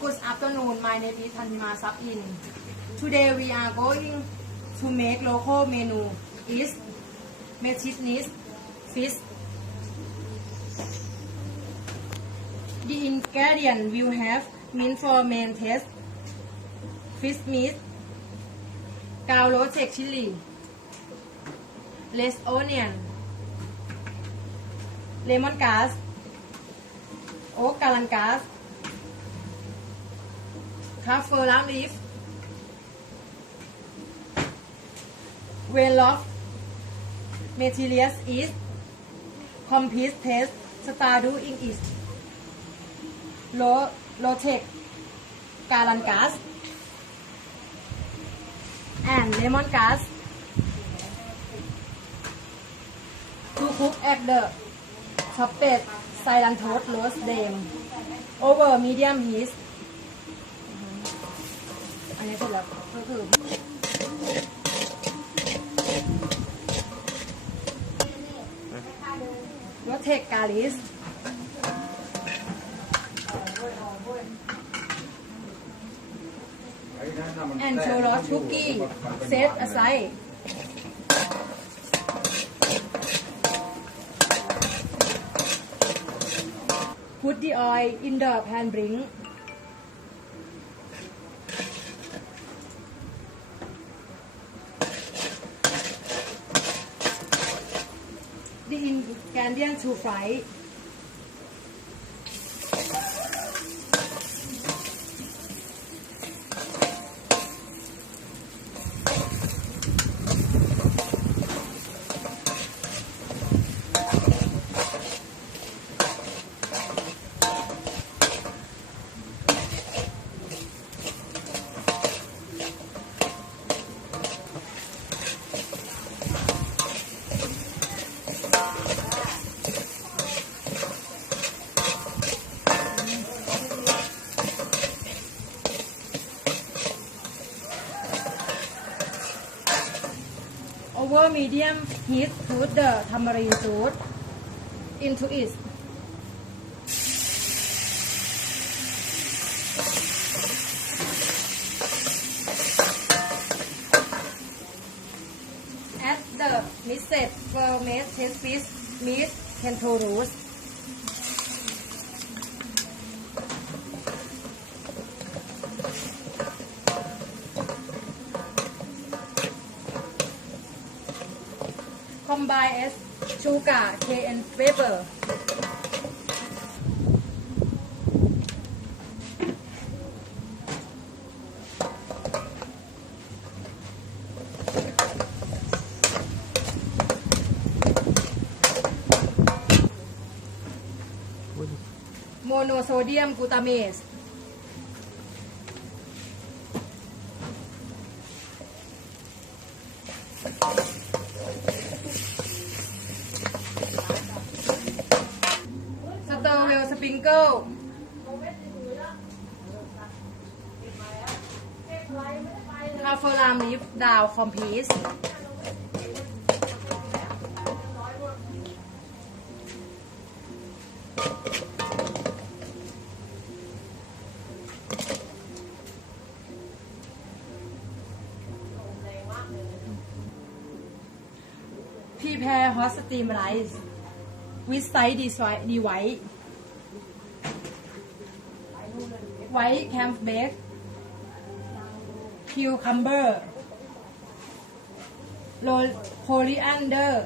good afternoon. My name is Tanima Sapin. Today we are going to make local menu is m e t i s n e s fish. The ingredient will have mint for main taste, fish meat, g a r l i c chili, red onion, lemon grass, oak garlic grass. ถ้าเฟอร์ลาลีฟเวลอฟเมทิเลียสอีสคอมพิสเทสสตาร์ดูอิงอีสโลโลเทคการันกาสแอนเลมอนกาสทูคุกแอดเดอร์ชอปเป็ไซรันโทสโรสเดมโอเวอร์มีเดียมฮีสันนี้เสร็จแล้วก็คือว่าเทกกาลิสแอนโชรสชุกี้เซตอะไยพุดดีออยอินเดอร์แพนบริงได้ยินการเรียกชูไฟ over medium heat put the tamarind root into it. Add the mixed fermented fish meat and root. combine as sugar, k and flavor. Monosodium glutamate. Thank you. go. คาฟอรามลิฟดาวคอมพีสพี่แพรฮอสตีมไรส์วิสไซด์ดีไวท์ไวท์แคมปเบสคิวคัมเบอร์โรโพลีอันเดอร์